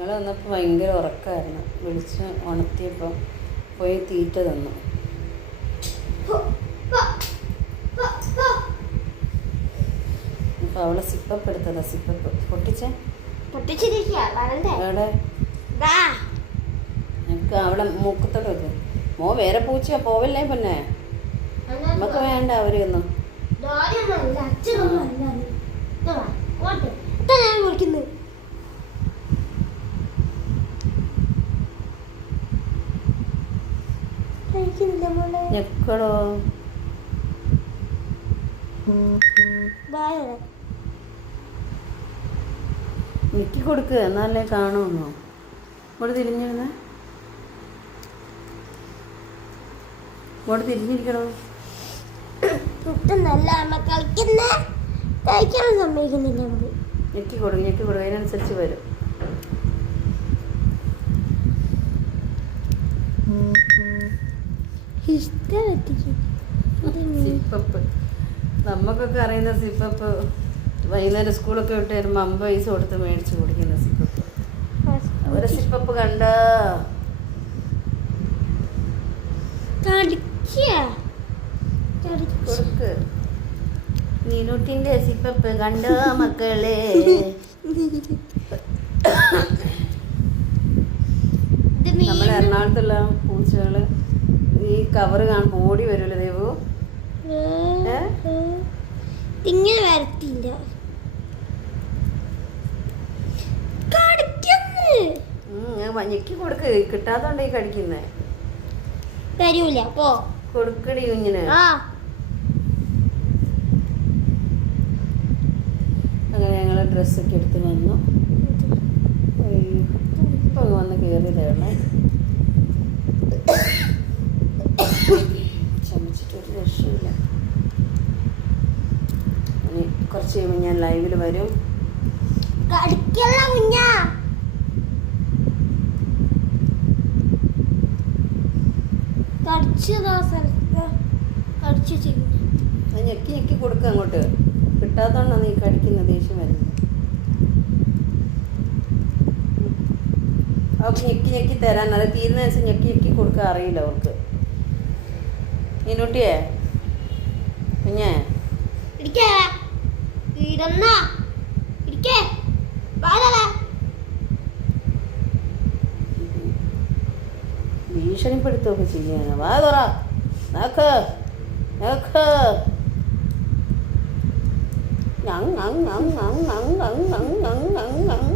ഞങ്ങൾ വന്നപ്പോൾ ഭയങ്കര ഉറക്കമായിരുന്നു. വിളിച്ച് ഉണർത്തിയപ്പോൾ പോയി തീറ്റ തന്നു. അപ്പോൾ അവളെ സിപ്പപ്പ് എടുത്തതാ. സിപ്പപ്പ് എവിടെ എനിക്ക് അവളെ മൂക്കത്തോട് വെക്കും. വേറെ പൂച്ചയാ പോവല്ലേ പിന്നെ നമുക്ക് വേണ്ട അവരൊന്നും. ഞെക്കടോ ഞെക്കി കൊടുക്കുക എന്നാലേ കാണുമെന്നോ. ഇവിടെ തിരിഞ്ഞിരുന്ന ഇവിടെ തിരിഞ്ഞിരിക്കണോ. ഞെക്കി കൊടുക്കും അതിനനുസരിച്ച് വരും. സിപ്പപ്പ് നമുക്കൊക്കെ അറിയുന്ന സിപ്പപ്പ് വൈകുന്നേരം സ്കൂളൊക്കെ വിട്ട് വരുമ്പോൾ 50 പൈസ കൊടുത്ത് മേടിച്ച് കുടിക്കുന്ന സിപ്പപ്പ്. അവരെ സിപ്പപ്പ് കണ്ട കൊടുക്ക്. മീനൂട്ടിന്റെ സിപ്പപ്പ് കണ്ടോ മക്കളെ. നമ്മളെ എറണാകുളത്തുള്ള പൂച്ചകള് ഈ കവറ് കാണുമ്പോ ഓടി വരുമല്ലോ ദേവു. ഇങ്ങനെ വരത്തില്ല. ഞെക്കി കൊടുക്ക്. കിട്ടാത്തോണ്ട് ഈ കടിക്കുന്നേ തരൂല പോ കൊടുക്കടി കുഞ്ഞിന്. അങ്ങനെ ഞങ്ങള് ഡ്രസ്സൊക്കെ എടുത്ത് വന്നു. ഇപ്പൊ വന്ന് കയറിയതേ. ചമച്ചിട്ടൊരു രക്ഷയില്ല. ഇനി കുറച്ച് കഴിയുമ്പോൾ ഞാൻ ലൈവിൽ വരും. ഞെക്കി കൊടുക്കുക അങ്ങോട്ട്. കിട്ടാത്തോണ്ടാണ് നീ കടിക്കുന്ന ദേഷ്യം വരുന്നത്. അവർക്ക് ഞെക്കി തരാൻ അത് തീരുന്ന ദിവസം ഞെക്കി കൊടുക്കാൻ അറിയില്ല അവർക്ക്. മീനൂട്ടിയേ കുഞ്ഞേ ഭീഷണിപ്പെടുത്തുകയൊക്കെ ചെയ്യാനാ. വാ തുറ നോക്ക് നോക്ക്. ഞങ് ഞങ് ഞങ് ഞങ് ഞങ് ഞങ് ഞങ് ഞങ് ഞങ്